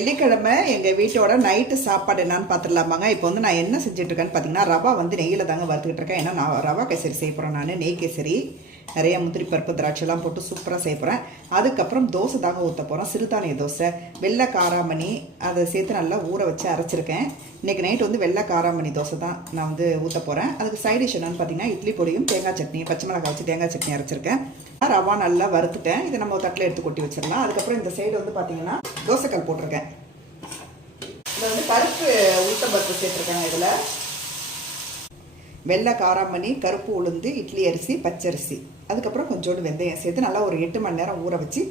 வெள்ளிக்கிழமை எங்கள் வீட்டோட நைட்டு சாப்பாடு என்னன்னு பார்த்துடலாமாங்க இப்போ வந்து நான் என்ன செஞ்சுட்டு இருக்கேன்னு பார்த்தீங்கன்னா ரவா வந்து நெய்யில் தாங்க வறுத்துக்கிட்டு இருக்கேன். ஏன்னா நான் ரவா கேசரி செய்ய போகிறேன் நான் நெய் கேசரி. நிறைய முந்திரி பருப்பு திராட்சைலாம் போட்டு சூப்பராக செய்ய போகிறேன் அதுக்கப்புறம் தோசை தாங்க ஊற்ற போகிறோம் சிறுதானிய தோசை வெள்ளை காராமணி அதை சேர்த்து நல்லா ஊற வச்சு அரைச்சிருக்கேன். இன்றைக்கி நைட் வந்து வெள்ளை காராமணி தோசை தான் நான் வந்து ஊற்ற போகிறேன் அதுக்கு சைட் டிஷ் பார்த்தீங்கன்னா இட்லி பொடியும் தேங்காய் சட்னி பச்சை மிளகாய் வச்சு தேங்காய் சட்னி அரைச்சிருக்கேன். ரவா நல்லா வறுத்துட்டேன். இதை நம்ம தட்டில் எடுத்து கொட்டி வச்சிடலாம். அதுக்கப்புறம் இந்த சைடு வந்து பார்த்தீங்கன்னா தோசைக்கல் போட்டிருக்கேன். இதில் வந்து பருப்பு உளுத்தம் பருப்பு சேர்த்துருக்கேன் இதில். வெள்ளை காராமணி கருப்பு உளுந்து இட்லி அரிசி பச்சரிசி. அதுக்கப்புறம் கொஞ்சோண்டு வெந்தயம் சேர்த்து நல்லா ஒரு எட்டு மணி நேரம் ஊற வச்சு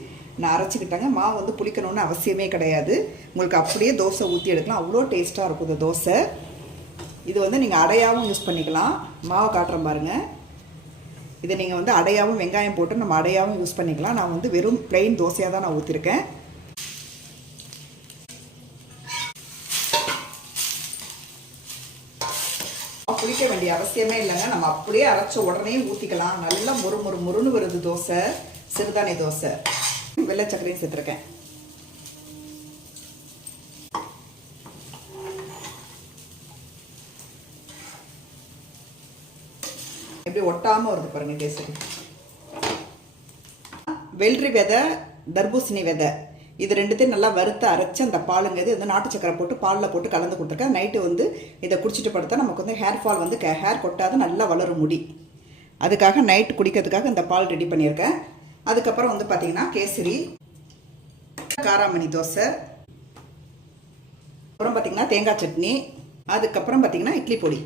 நான் அரைச்சிக்கிட்டாங்க. மாவு வந்து புளிக்கணும்னு அவசியமே கிடையாது. உங்களுக்கு அப்படியே தோசை ஊற்றி எடுக்கலாம். அவ்வளோ டேஸ்ட்டாக இருக்கும் இந்த தோசை. இது வந்து நீங்கள் அடையாகவும் யூஸ் பண்ணிக்கலாம். மாவை காட்டுறேன் பாருங்கள் இதை நீங்கள் வந்து அடையாகவும் வெங்காயம் போட்டு நம்ம அடையாகவும் யூஸ் பண்ணிக்கலாம். நான் வந்து வெறும் plain தோசையாக தான் நான் ஊற்றிருக்கேன் புளிக்க வேண்டிய அவசியமே இல்லைங்க நம்ம அப்படியே அரைச்ச உடனே ஊற்றிக்கலாம் நல்லா மொறு மொறு மொறுன்னு வருது தோசை. சிறுதானிய தோசை. வெள்ளை சர்க்கரையும் சேர்த்துருக்கேன். எப்படி ஒட்டாமல் வருது பாருங்க கேசரி. வெள்ளரி விதை தர்பூசணி விதை. இது ரெண்டுத்தையும் நல்லா வறுத்து அரைச்சி அந்த பாலுங்க இது வந்து நாட்டு சக்கரை போட்டு பாலில் போட்டு கலந்து கொடுத்துருக்கேன். நைட்டு வந்து இதை குடிச்சிட்டு படுத்தா நமக்கு வந்து ஹேர் ஃபால் வந்து ஹேர் கொட்டாத நல்லா வளரும் முடி. அதுக்காக நைட் குடிக்கிறதுக்காக இந்த பால் ரெடி பண்ணியிருக்கேன். அதுக்கப்புறம் வந்து பார்த்தீங்கன்னா கேசரி காராமணி தோசை அப்புறம் பார்த்தீங்கன்னா தேங்காய் சட்னி அதுக்கப்புறம் பார்த்தீங்கன்னா இட்லி பொடி.